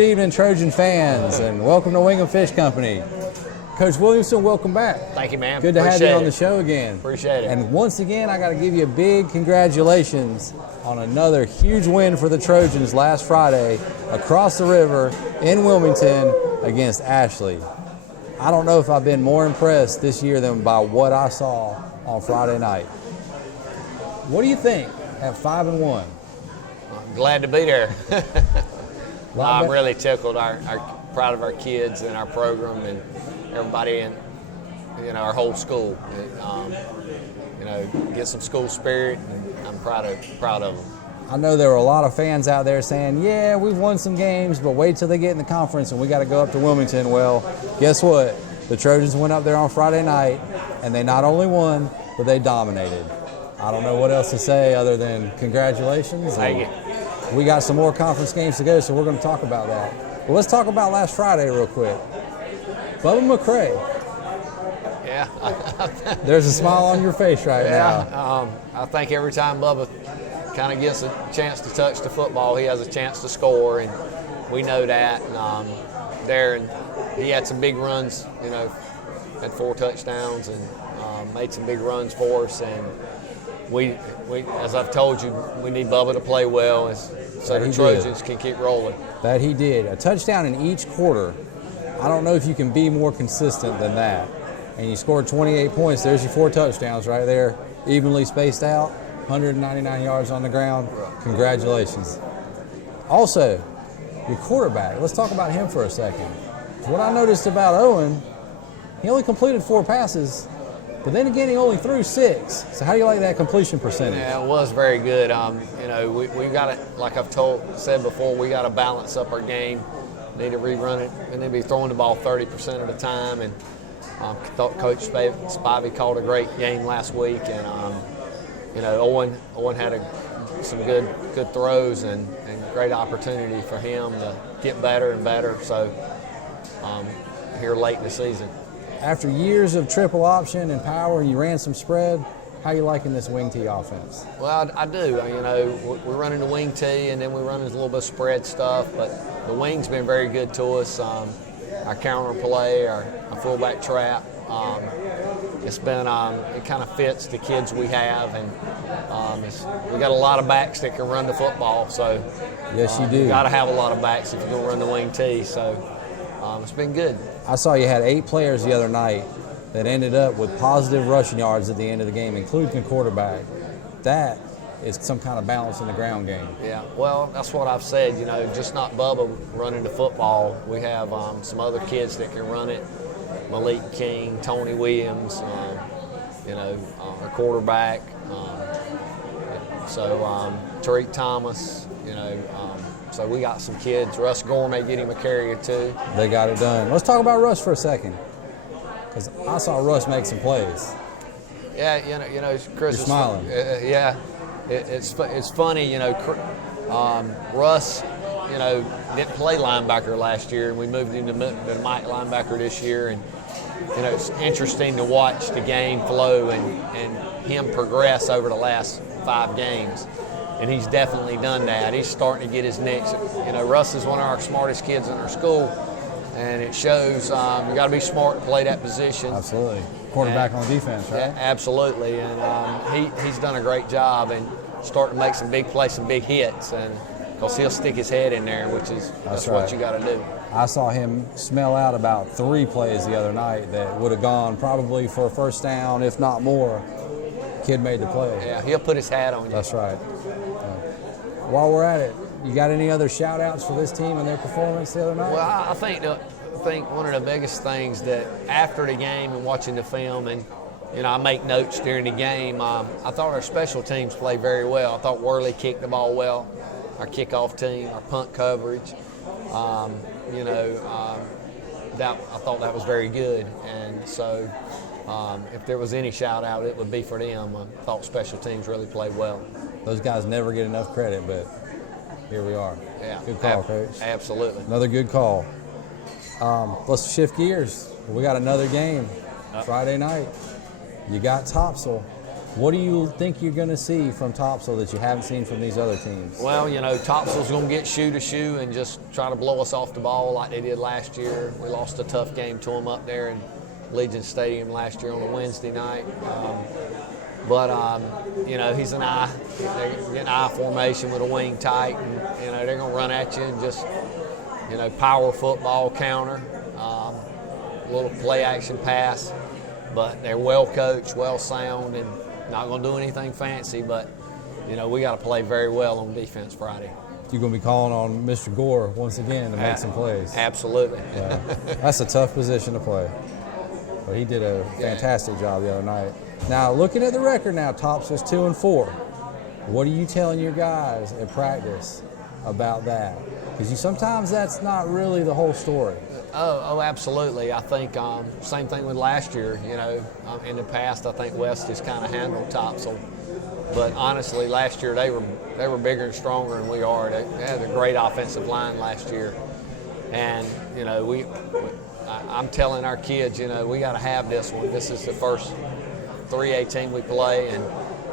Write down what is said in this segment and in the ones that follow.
good evening, Trojan fans, and welcome to Wingham Fish Company. Coach Williamson, welcome back. Thank you, man. Good to have you on the show again. Appreciate it. And once again, I got to give you a big congratulations on another huge win for the Trojans last Friday across the river in Wilmington against Ashley. I don't know if I've been more impressed this year than by what I saw on Friday night. What do you think at 5-1? I'm glad to be there. I'm really tickled. Proud of our kids and our program and everybody in, our whole school. Get some school spirit, and I'm proud of them. I know there were a lot of fans out there saying, yeah, we've won some games, but wait till they get in the conference and we got to go up to Wilmington. Well, guess what? The Trojans went up there on Friday night, and they not only won, but they dominated. I don't know what else to say other than congratulations. Thank you. We got some more conference games to go, so we're going to talk about that. But let's talk about last Friday real quick. Bubba McCray. Yeah. There's a smile on your face right now. Yeah. I think every time Bubba kind of gets a chance to touch the football, he has a chance to score, and we know that. And he had some big runs, had 4 touchdowns and made some big runs for us. And we, as I've told you, we need Bubba to play well so the Trojans can keep rolling. That he did. A touchdown in each quarter. I don't know if you can be more consistent than that. And you scored 28 points. There's your 4 touchdowns right there, evenly spaced out, 199 yards on the ground. Congratulations. Also, your quarterback. Let's talk about him for a second. What I noticed about Owen, he only completed 4 passes, but then again, he only threw 6. So how do you like that completion percentage? Yeah, it was very good. We got to, like I've said before, we got to balance up our game. Need to rerun it, and then be throwing the ball 30% of the time. And thought Coach Spivey called a great game last week, and Owen had some good throws and great opportunity for him to get better and better. So here late in the season. After years of triple option and power, and you ran some spread, how you liking this wing tee offense? Well, I do. We're running the wing tee, and then we're running a little bit of spread stuff, but the wing's been very good to us. Our counter play, our fullback trap, it's been it kind of fits the kids we have, and we got a lot of backs that can run the football. So yes, you do. You got to have a lot of backs if you're going to run the wing tee. So it's been good. I saw you had 8 players the other night that ended up with positive rushing yards at the end of the game, including the quarterback. That is some kind of balance in the ground game. Yeah, well, that's what I've said. Just not Bubba running the football. We have some other kids that can run it. Malik King, Tony Williams, our quarterback. Tariq Thomas, so we got some kids. Russ Gourmet get him a carry or 2. They got it done. Let's talk about Russ for a second, because I saw Russ make some plays. Yeah, Chris. You're smiling. Yeah, it's funny. Russ, didn't play linebacker last year, and we moved him to Mike linebacker this year, and it's interesting to watch the game flow and him progress over the last 5 games. And he's definitely done that. He's starting to get his next. Russ is one of our smartest kids in our school, and it shows. You got to be smart to play that position. Absolutely. Quarterback on defense, right? Yeah, absolutely. And he's done a great job and starting to make some big plays, some big hits, and because he'll stick his head in there, which is that's right. What you got to do. I saw him smell out about 3 plays the other night that would have gone probably for a first down, if not more. Kid made the play. Yeah, he'll put his hat on you. That's right. While we're at it, you got any other shout-outs for this team and their performance the other night? Well, I think one of the biggest things that after the game and watching the film, and I make notes during the game, I thought our special teams played very well. I thought Worley kicked the ball well, our kickoff team, our punt coverage. I thought that was very good, and so if there was any shout-out, it would be for them. I thought special teams really played well. Those guys never get enough credit, but here we are. Yeah, good call, Coach. Absolutely. Another good call. Let's shift gears. We got another game Friday night. You got Topsail What do you think you're going to see from Topsail that you haven't seen from these other teams? Well, Topsail's going to get shoe to shoe and just try to blow us off the ball like they did last year. We lost a tough game to them up there in Legion Stadium last year on a Wednesday night. He's an eye. They're getting eye formation with a wing tight, and they're going to run at you and just power football counter, a little play action pass. But they're well coached, well sound, and not going to do anything fancy. But we got to play very well on defense Friday. You're going to be calling on Mr. Gore once again to make some plays. Absolutely. That's a tough position to play. But he did a fantastic job the other night. Now, looking at the record now, Topsail's 2-4. What are you telling your guys at practice about that? Because sometimes that's not really the whole story. Oh, absolutely. I think same thing with last year. In the past, I think West has kind of handled Topsail. But honestly, last year they were bigger and stronger than we are. They had a great offensive line last year, and I'm telling our kids, we got to have this one. This is the first 3A team we play, and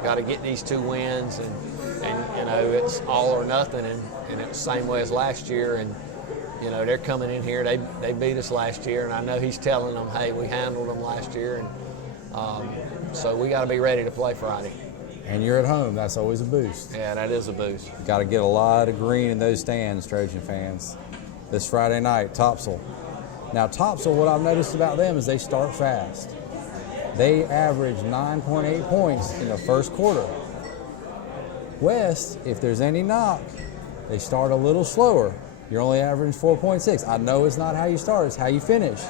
got to get these 2 wins, and it's all or nothing, and it's the same way as last year. And they're coming in here. They beat us last year, and I know he's telling them, hey, we handled them last year, and so we got to be ready to play Friday. And you're at home. That's always a boost. Yeah, that is a boost. Got to get a lot of green in those stands, Trojan fans. This Friday night, Topsail. Now, Topsail, what I've noticed about them is they start fast. They average 9.8 points in the first quarter. West, if there's any knock, they start a little slower. You're only averaging 4.6. I know it's not how you start, it's how you finish.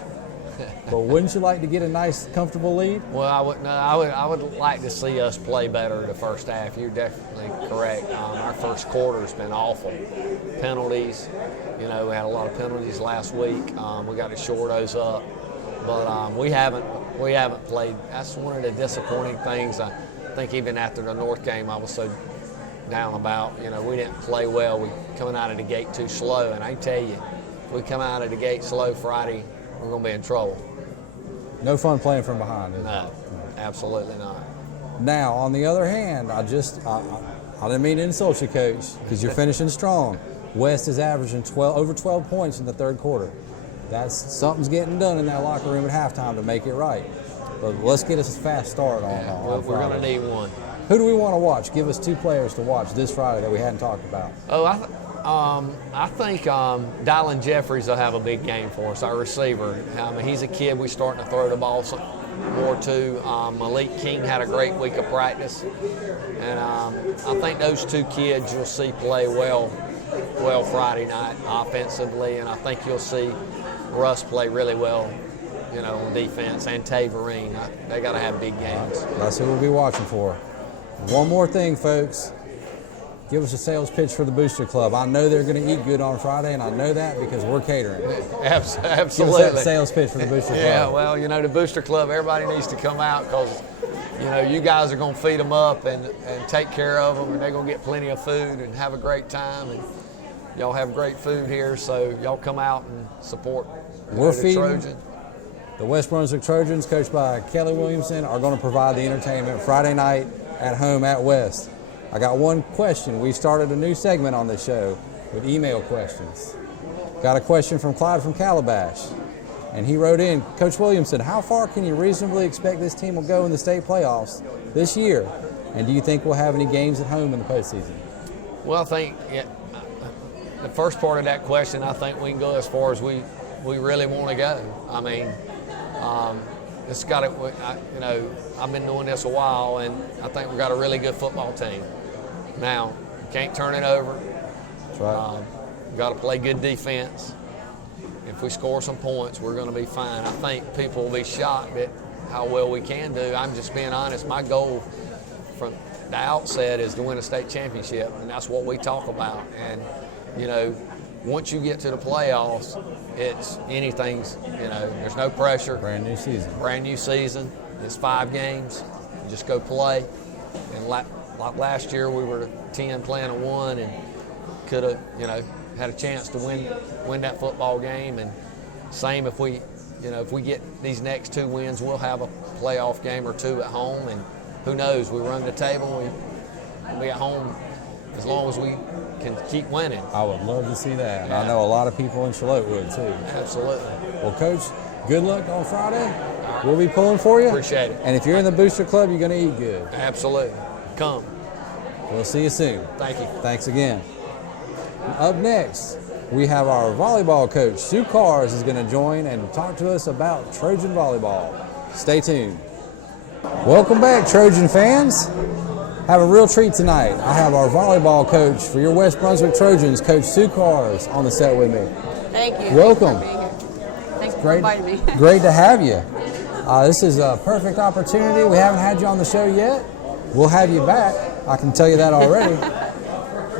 But wouldn't you like to get a nice, comfortable lead? Well, I would like to see us play better the first half. You're definitely correct. Our first quarter's been awful. Penalties, we had a lot of penalties last week. We got to shore those up, but we haven't played. That's one of the disappointing things. I think even after the North game, I was so down about. We didn't play well. We coming out of the gate too slow, and I tell you, if we come out of the gate slow Friday, we're going to be in trouble. No fun playing from behind, is it? No, absolutely not. Now, on the other hand, I didn't mean to insult you, Coach, because you're finishing strong. West is averaging over 12 points in the third quarter. Something's getting done in that locker room at halftime to make it right. But let's get us a fast start on We're going to need one. Who do we want to watch? Give us 2 players to watch this Friday that we hadn't talked about. I think Dylan Jeffries will have a big game for us, our receiver. He's a kid we're starting to throw the ball more to. Malik King had a great week of practice. And I think those 2 kids you'll see play well Friday night offensively. And I think you'll see Russ play really well, on defense, and Taverine. They got to have big games. That's who we'll be watching for. One more thing, folks. Give us a sales pitch for the Booster Club. I know they're going to eat good on Friday, and I know that because we're catering. Absolutely. Give us that sales pitch for the Booster Club. Yeah, well, the Booster Club, everybody needs to come out because, you guys are going to feed them up and take care of them, and they're going to get plenty of food and have a great time. And y'all have great food here, so y'all come out and support We're the feeding Trojans. The West Brunswick Trojans, coached by Kelly Williamson, are going to provide the entertainment Friday night at home at West. I got one question. We started a new segment on this show with email questions. Got a question from Clyde from Calabash. And he wrote in, Coach Williamson, how far can you reasonably expect this team will go in the state playoffs this year? And do you think we'll have any games at home in the postseason? Well, I think the first part of that question, I think we can go as far as we really want to go. I mean, it's got to, I've been doing this a while, and I think we've got a really good football team. Now, can't turn it over. That's right. We've got to play good defense. If we score some points, we're going to be fine. I think people will be shocked at how well we can do. I'm just being honest. My goal from the outset is to win a state championship, and that's what we talk about. And, once you get to the playoffs, it's anything's, there's no pressure. Brand new season. It's 5 games. You just go play. And like last year, we were 10 playing a 1 and could have, had a chance to win that football game. And same if we get these next 2 wins, we'll have a playoff game or 2 at home. And who knows? We run the table. We'll be at home as long as we can keep winning. I would love to see that. And Yeah. I know a lot of people in Charlotte would too. Absolutely. Well, Coach, good luck on Friday. We'll be pulling for you. Appreciate it. And if you're in the Booster Club, you're going to eat good. Absolutely. Come. We'll see you soon. Thank you. Thanks again. Up next, we have our volleyball coach, Sue Cars, is going to join and talk to us about Trojan volleyball. Stay tuned. Welcome back, Trojan fans. Have a real treat tonight. I have our volleyball coach for your West Brunswick Trojans, Coach Sue Cars, on the set with me. Thank you. Welcome. Thanks for being here. Thanks for Great, inviting me. great to have you. This is a perfect opportunity. We haven't had you on the show yet. We'll have you back. I can tell you that already.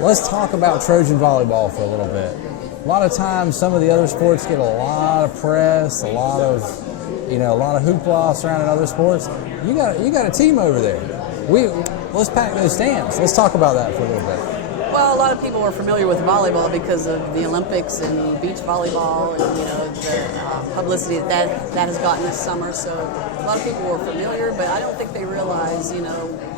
Let's talk about Trojan volleyball for a little bit. A lot of times, some of the other sports get a lot of press, a lot of hoopla surrounding other sports. You got a team over there. Let's pack those stands. Let's talk about that for a little bit. Well, a lot of people are familiar with volleyball because of the Olympics and beach volleyball and the publicity that has gotten this summer. So a lot of people were familiar, but I don't think they realize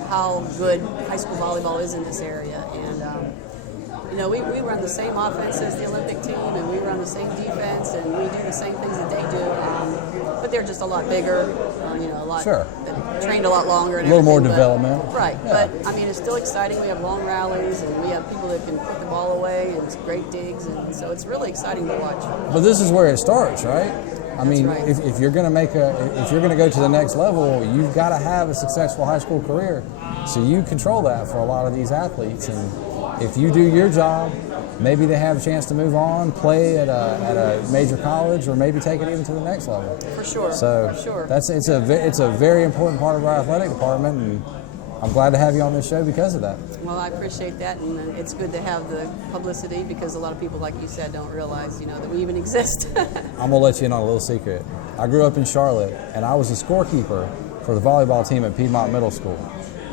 how good high school volleyball is in this area. And we run the same offense as the Olympic team, and we run the same defense, and we do the same things that they do. But they're just a lot bigger, a lot Sure. trained a lot longer. And A little more everything, development. Right, Yeah. but it's still exciting. We have long rallies, and we have people that can put the ball away, and it's great digs, and so it's really exciting to watch. But this is where it starts, right? I mean, right. if you're going to go to the next level, you've got to have a successful high school career. So you control that for a lot of these athletes, and if you do your job, maybe they have a chance to move on, play at a major college, or maybe take it even to the next level. For sure. So for sure. it's a very important part of our athletic department, and I'm glad to have you on this show because of that. Well, I appreciate that, and it's good to have the publicity because a lot of people, like you said, don't realize that we even exist. I'm gonna let you in on a little secret. I grew up in Charlotte, and I was a scorekeeper for the volleyball team at Piedmont Middle School.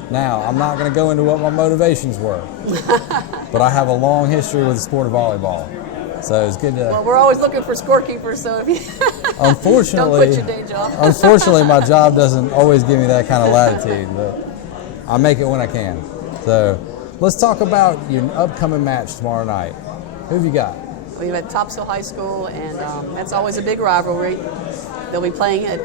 Now, I'm not going to go into what my motivations were, but I have a long history with the sport of volleyball. So it's good to... Well, we're always looking for scorekeepers, so if you Unfortunately, don't quit your day job. Unfortunately, my job doesn't always give me that kind of latitude, but I make it when I can. So let's talk about your upcoming match tomorrow night. Who have you got? We've at Topsail High School, and that's always a big rivalry. They'll be playing at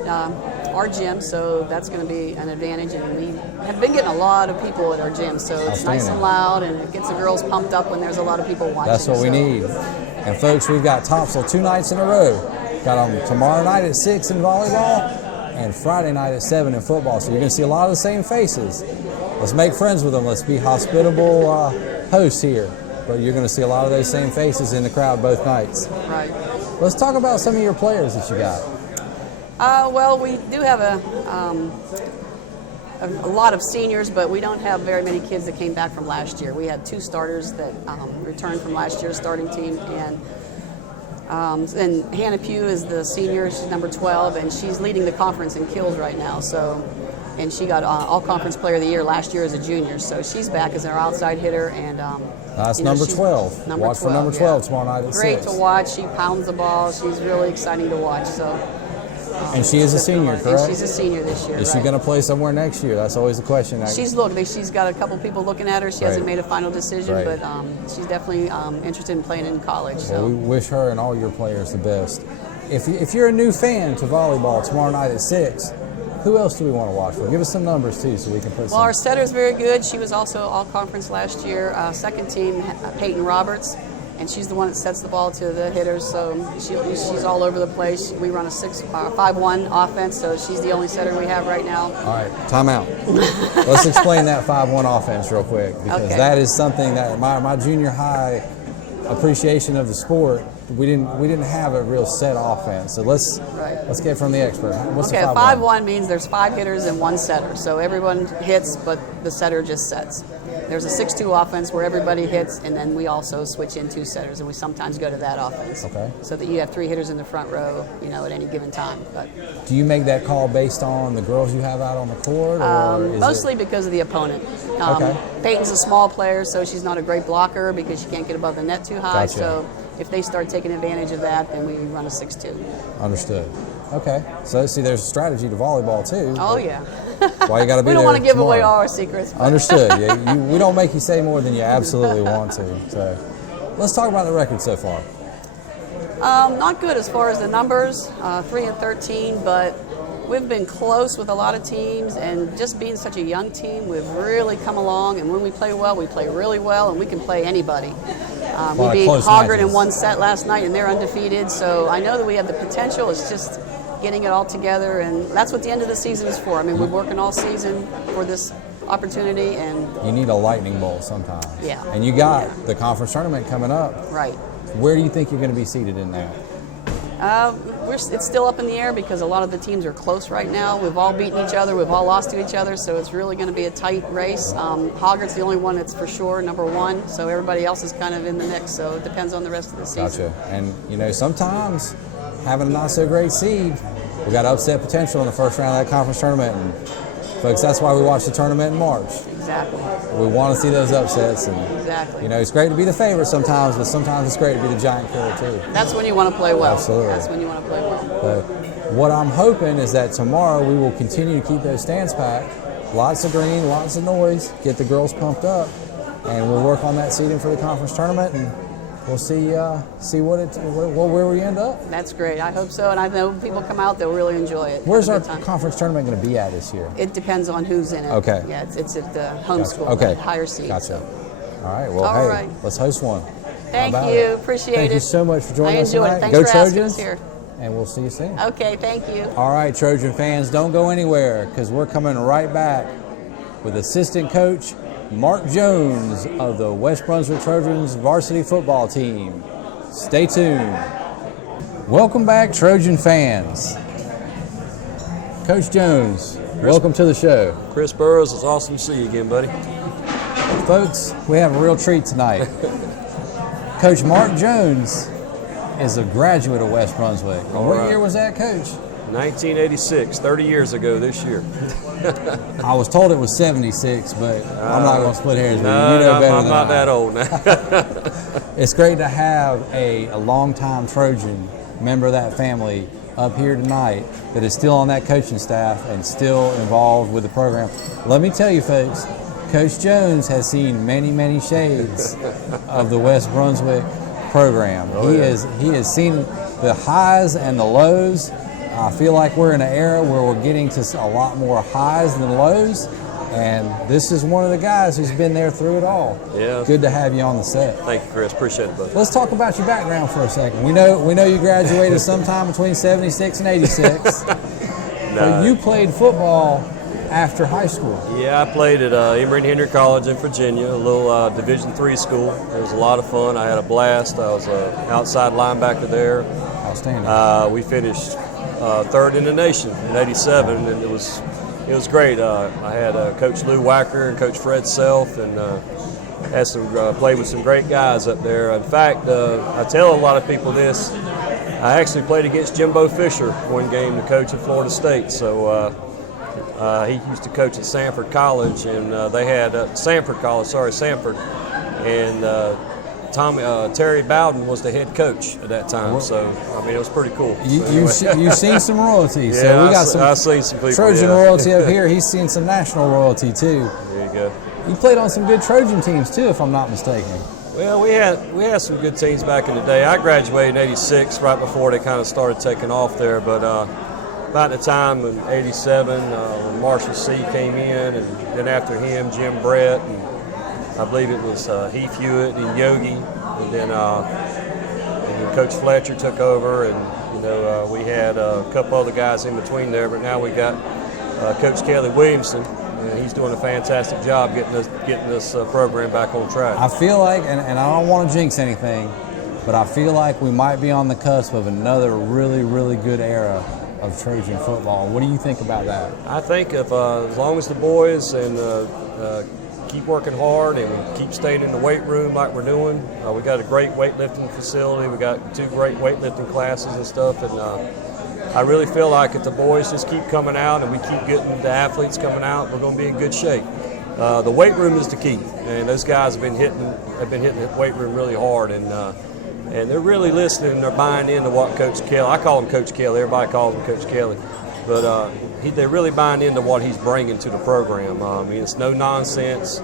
our gym, so that's going to be an advantage. And we have been getting a lot of people at our gym, so it's nice and loud, and it gets the girls pumped up when there's a lot of people watching. That's what we need. And folks, we've got Topsail 2 nights in a row. Got them tomorrow night at 6 in volleyball, and Friday night at 7 in football. So you're going to see a lot of the same faces. Let's make friends with them. Let's be hospitable hosts here. But you're going to see a lot of those same faces in the crowd both nights. Right. Let's talk about some of your players that you got. Well, we do have a lot of seniors, but we don't have very many kids that came back from last year. We had 2 starters that returned from last year's starting team, and Hannah Pugh is the senior. She's number 12, and she's leading the conference in kills right now. And she got All-Conference Player of the Year last year as a junior, so she's back as our outside hitter. And that's number 12. Watch for number 12 tomorrow night at 6. Great to watch. She pounds the ball. She's really exciting to watch. And she is a senior, correct? And she's a senior this year. Is she going to play somewhere next year? That's always the question. She's got a couple people looking at her. She hasn't made a final decision, but she's definitely interested in playing in college. Well, we wish her and all your players the best. If you're a new fan to volleyball tomorrow night at 6, who else do we want to watch for? Give us some numbers, too, so we can put some... Well, our setter's very good. She was also all-conference last year. Second team, Peyton Roberts, and she's the one that sets the ball to the hitters, so she's all over the place. We run a 5-1 offense, so she's the only setter we have right now. All right, time out. Let's explain that 5-1 offense real quick, because that is something that my junior high appreciation of the sport, we didn't have a real set offense. So let's get from the expert. What's the 5-1 means there's 5 hitters and 1 setter. So everyone hits, but the setter just sets. There's a 6-2 offense where everybody hits, and then we also switch in 2 setters, and we sometimes go to that offense. Okay. So that you have 3 hitters in the front row, at any given time. But do you make that call based on the girls you have out on the court, or mostly because of the opponent? Peyton's a small player, so she's not a great blocker because she can't get above the net too high. Gotcha. So if they start taking advantage of that, then we run a 6-2. Understood. Okay. So see, there's a strategy to volleyball too. Oh yeah. Why you got to be there? We don't want to give tomorrow. away all our secrets. Understood. Yeah, we don't make you say more than you absolutely want to. So let's talk about the record so far. Not good as far as the numbers, 3-13, but we've been close with a lot of teams, and just being such a young team, we've really come along, and when we play well, we play really well, and we can play anybody. We beat Hoggard in one set last night, and they're undefeated, so I know that we have the potential. It's just getting it all together, and that's what the end of the season is for. I mean, we're working all season for this opportunity, and you need a lightning bolt sometimes. Yeah. And you got the conference tournament coming up. Right. Where do you think you're going to be seated in that? It's still up in the air because a lot of the teams are close right now. We've all beaten each other. We've all lost to each other, so it's really going to be a tight race. Hoggard's the only one that's for sure number one, so everybody else is kind of in the mix, so it depends on the rest of the season. Gotcha. And, you know, sometimes having a not-so-great seed, we got upset potential in the first round of that conference tournament. And, folks, that's why we watch the tournament in March. Exactly. We want to see those upsets. And, exactly. You know, it's great to be the favorite sometimes, but sometimes it's great to be the giant killer, too. That's when you want to play well. Absolutely. That's when you want to play well. But what I'm hoping is that tomorrow we will continue to keep those stands packed. Lots of green, lots of noise, get the girls pumped up, and we'll work on that seeding for the conference tournament, and we'll see where we end up. That's great. I hope so, and I know people come out, they'll really enjoy it. Where's our conference tournament going to be at this year? It depends on who's in it. Okay. Yeah, it's at the home school, okay. higher seed. Gotcha. So. All right. Well, All hey, right. let's host one. Thank you. Appreciate it. Thank you so much for joining us tonight. I enjoyed it. Thanks Go for Trojans, asking us here. and we'll see you soon. Okay, thank you. All right, Trojan fans, don't go anywhere because we're coming right back with assistant coach Mark Jones of the West Brunswick Trojans varsity football team. Stay tuned. Welcome back, Trojan fans. Coach Jones, welcome to the show. Chris Burrows, it's awesome to see you again, buddy. Folks, we have a real treat tonight. Coach Mark Jones is a graduate of West Brunswick. What year was that, Coach? 1986, 30 years ago this year. I was told it was 76, but I'm not going to split hairs with you. No, You know better I'm than not I. that old now. It's great to have a longtime Trojan member of that family up here tonight that is still on that coaching staff and still involved with the program. Let me tell you, folks, Coach Jones has seen many, many shades of the West Brunswick program. He has seen the highs and the lows. I feel like we're in an era where we're getting to a lot more highs than lows, and this is one of the guys who's been there through it all. Yeah. Good to have you on the set. Thank you, Chris. Appreciate it, buddy. Let's talk about your background for a second. We know you graduated sometime between 76 and 86. But you played football after high school. Yeah, I played at Emory and Henry College in Virginia, a little Division III school. It was a lot of fun. I had a blast. I was an outside linebacker there. Outstanding. We finished third in the nation in '87, and it was great. I had Coach Lou Wacker and Coach Fred Self, and had played with some great guys up there. In fact, I tell a lot of people this. I actually played against Jimbo Fisher one game, the coach at Florida State. So he used to coach at Sanford College, and they had Sanford, and Terry Bowden was the head coach at that time. So I mean, it was pretty cool. You've seen some royalty. Yeah, So we got I've seen some people, Trojan royalty up here. He's seen some national royalty too. There you go. You played on some good Trojan teams too, if I'm not mistaken. Well, we had some good teams back in the day. I graduated in '86, right before they kind of started taking off there. But about the time in '87, when Marshall C. came in, and then after him, Jim Brett, and I believe it was Heath Hewitt and Yogi, and then Coach Fletcher took over, and we had a couple other guys in between there. But now we got Coach Kelly Williamson. And he's doing a fantastic job getting this program back on track. I feel like, and I don't want to jinx anything, but I feel like we might be on the cusp of another really, really good era of Trojan football. What do you think about that? I think if as long as the boys and keep working hard and keep staying in the weight room like we're doing, we got a great weightlifting facility. We got 2 great weightlifting classes and stuff, and I really feel like if the boys just keep coming out and we keep getting the athletes coming out, we're going to be in good shape. The weight room is the key, and those guys have been hitting the weight room really hard. And and they're really listening. They're buying into what Coach Kelly. I call him Coach Kelly. Everybody calls him Coach Kelly, but they're really buying into what he's bringing to the program. It's no nonsense.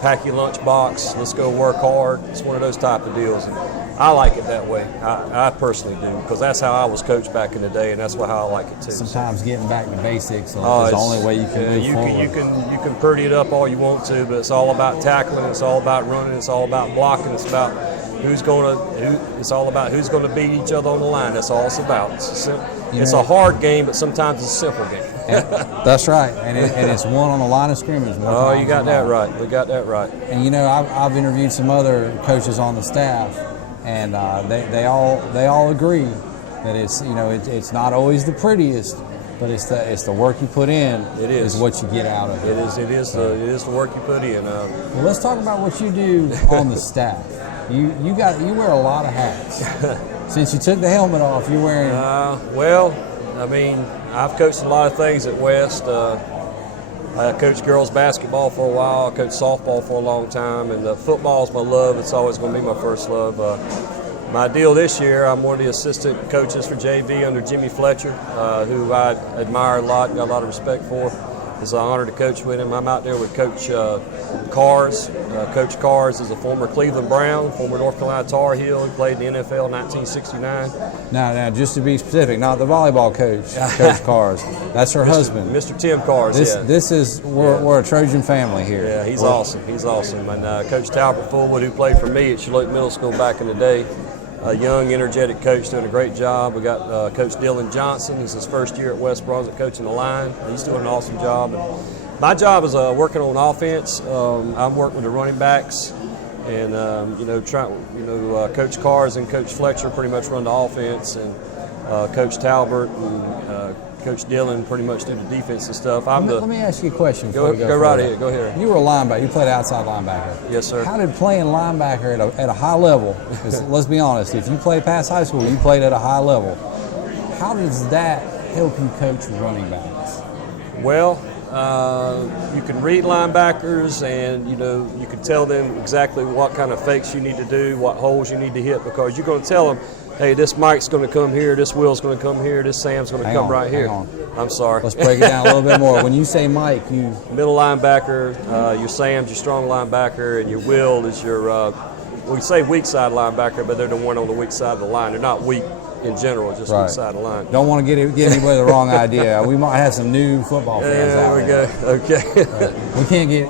Pack your lunchbox. Let's go work hard. It's one of those type of deals. And I like it that way. I personally do, because that's how I was coached back in the day, and that's how I like it too. Sometimes getting back to basics is the only way you can move forward. You can pretty it up all you want to, but it's all about tackling. It's all about running. It's all about blocking. It's about it's all about who's going to beat each other on the line. That's all it's about. It's a hard game, but sometimes it's a simple game. That's right, and it's one on the line of scrimmage. Oh, you got that right. We got that right. And I've interviewed some other coaches on the staff, and they all agree that it's not always the prettiest, but it's the work you put in. It is what you get out of it. It is the work you put in. Well, let's talk about what you do on the staff. You wear a lot of hats. Since you took the helmet off, you're wearing. I've coached a lot of things at West. I coached girls basketball for a while. I coached softball for a long time, and football is my love. It's always going to be my first love. My deal this year, I'm one of the assistant coaches for JV under Jimmy Fletcher, who I admire a lot and got a lot of respect for. It's an honor to coach with him. I'm out there with Coach Cars. Coach Cars is a former Cleveland Brown, former North Carolina Tar Heel. He played in the NFL in 1969. Now, just to be specific, not the volleyball coach, Coach Cars. That's her husband. Mr. Tim Cars, We're a Trojan family here. Yeah, he's awesome. He's awesome. And Coach Talbot Fullwood, who played for me at Charlotte Middle School back in the day, a young, energetic coach doing a great job. We got Coach Dylan Johnson. It's his first year at West Brunswick coaching the line. He's doing an awesome job. And my job is working on offense. I'm working with the running backs, and Coach Cars and Coach Fletcher pretty much run the offense, and Coach Talbot and Coach Dillon pretty much do the defensive stuff. Let me ask you a question. Go right ahead. Go ahead. You were a linebacker. You played outside linebacker. Yes, sir. How did playing linebacker at a high level? Because let's be honest, if you play past high school, you played at a high level. How does that help you coach running backs? Well, you can read linebackers, and you can tell them exactly what kind of fakes you need to do, what holes you need to hit, because you're going to tell them, hey, this Mike's going to come here, this Will's going to come here, this Sam's going to come right here. I'm sorry. Let's break it down a little bit more. When you say Mike, you middle linebacker, your Sam's your strong linebacker, and your Will is your we say weak side linebacker, but they're the one on the weak side of the line. They're not weak in general, just weak side of the line. Don't want to get anybody the wrong idea. We might have some new football fans out there. There we go. Okay. Right.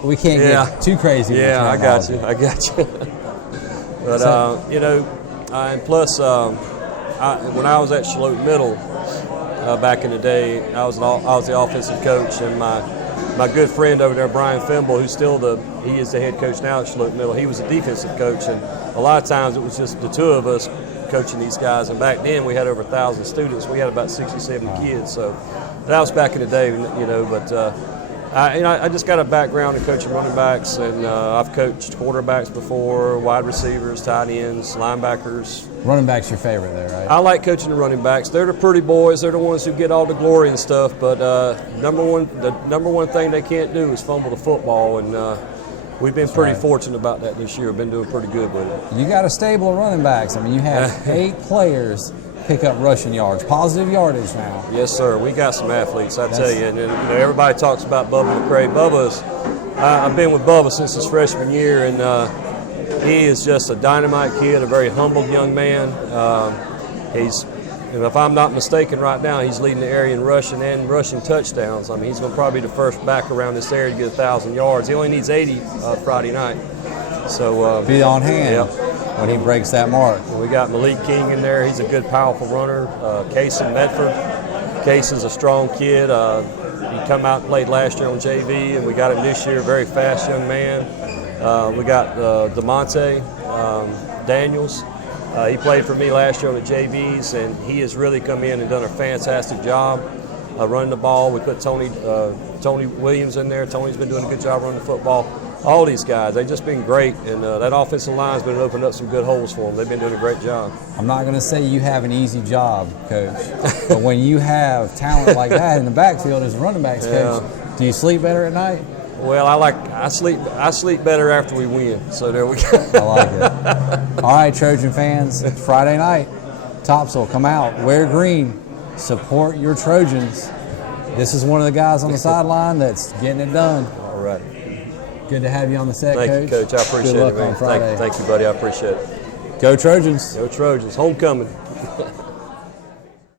We can't get too crazy. Yeah, I got you. But and plus, when I was at Charlotte Middle back in the day, I was the offensive coach, and my good friend over there, Brian Fimble, he is the head coach now at Charlotte Middle. He was a defensive coach, and a lot of times it was just the two of us coaching these guys. And back then we had over 1,000 students. We had about 60, 70 kids. So that was back in the day, But I just got a background in coaching running backs, and I've coached quarterbacks before, wide receivers, tight ends, linebackers. Running backs your favorite there, right? I like coaching the running backs. They're the pretty boys. They're the ones who get all the glory and stuff. But the number one thing they can't do is fumble the football, and we've been pretty fortunate about that this year. We've been doing pretty good with it. You got a stable of running backs. I mean, you have 8 players pick up rushing yards, positive yardage now. Yes, sir. We got some athletes, I tell you. And everybody talks about Bubba McCray. I've been with Bubba since his freshman year, and he is just a dynamite kid, a very humbled young man. If I'm not mistaken right now, he's leading the area in rushing and rushing touchdowns. I mean, he's going to probably be the first back around this area to get 1,000 yards. He only needs 80 Friday night. So be on hand when he breaks that mark. We got Malik King in there. He's a good, powerful runner. Case in Medford. Case is a strong kid. He come out and played last year on JV, and we got him this year. Very fast young man. We got DeMonte Daniels. He played for me last year on the JVs, and he has really come in and done a fantastic job running the ball. We put Tony Williams in there. Tony's been doing a good job running the football. All these guys, they've just been great, and that offensive line's been opening up some good holes for them. They've been doing a great job. I'm not going to say you have an easy job, Coach, but when you have talent like that in the backfield as a running backs coach, do you sleep better at night? Well, I sleep better after we win. So there we go. I like it. All right, Trojan fans, it's Friday night. Topsail, come out, wear green, support your Trojans. This is one of the guys on the sideline that's getting it done. All right. Good to have you on the set, Coach. Thank you, Coach. I appreciate Good luck it, man. on Friday. Thank you, buddy. I appreciate it. Go Trojans. Go Trojans. Homecoming.